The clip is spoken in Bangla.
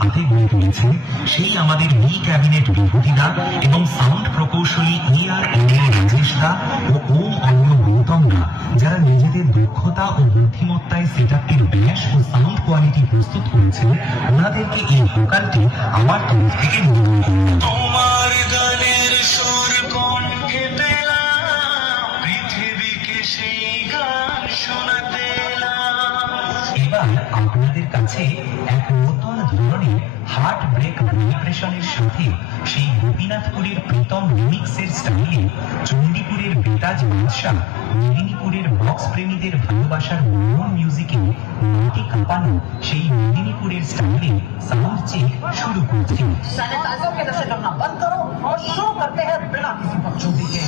হাতে গড়ে তুলেছেন সেই আমাদের মি ক্যাবিনেট বিভূতিদা এবং সাউন্ড প্রকৌশলী রাজেশ দা ও ওম অন্য গৌতমরা, যারা নিজেদের দক্ষতা ও বুদ্ধিমত্তায় সেটআপটির ব্যাস ও সাউন্ড কোয়ালিটি প্রস্তুত করেছেন, ওনাদেরকে এই ভোকালটি আমার তরফ থেকে নিবেদন করলাম। তোমার গানের সুর কণ্ঠে পেলাম, পৃথিবীকে সেই গান শোনাতে এলাম। এবার আপনাদের কাছে এক নতুন ধরনের হার্ট ব্রেক ভাইব্রেশনের সাথে সেই গোপীনাথপুরের প্রীতম রিমিক্সের স্টাইলে চণ্ডীপুরের বেতাজ বাদশা, মেদিনীপুরের বক্স প্রেমীদের ভালোবাসার মনোরম মিউজিকে মাটি কাঁপানো সেই মেদিনীপুরের স্টাইলে সাউন্ড চেক শুরু করছি। सैनिटाइजर के नशे करना बंद करो और शुरू करते हैं बिना किसी बकचोदी के।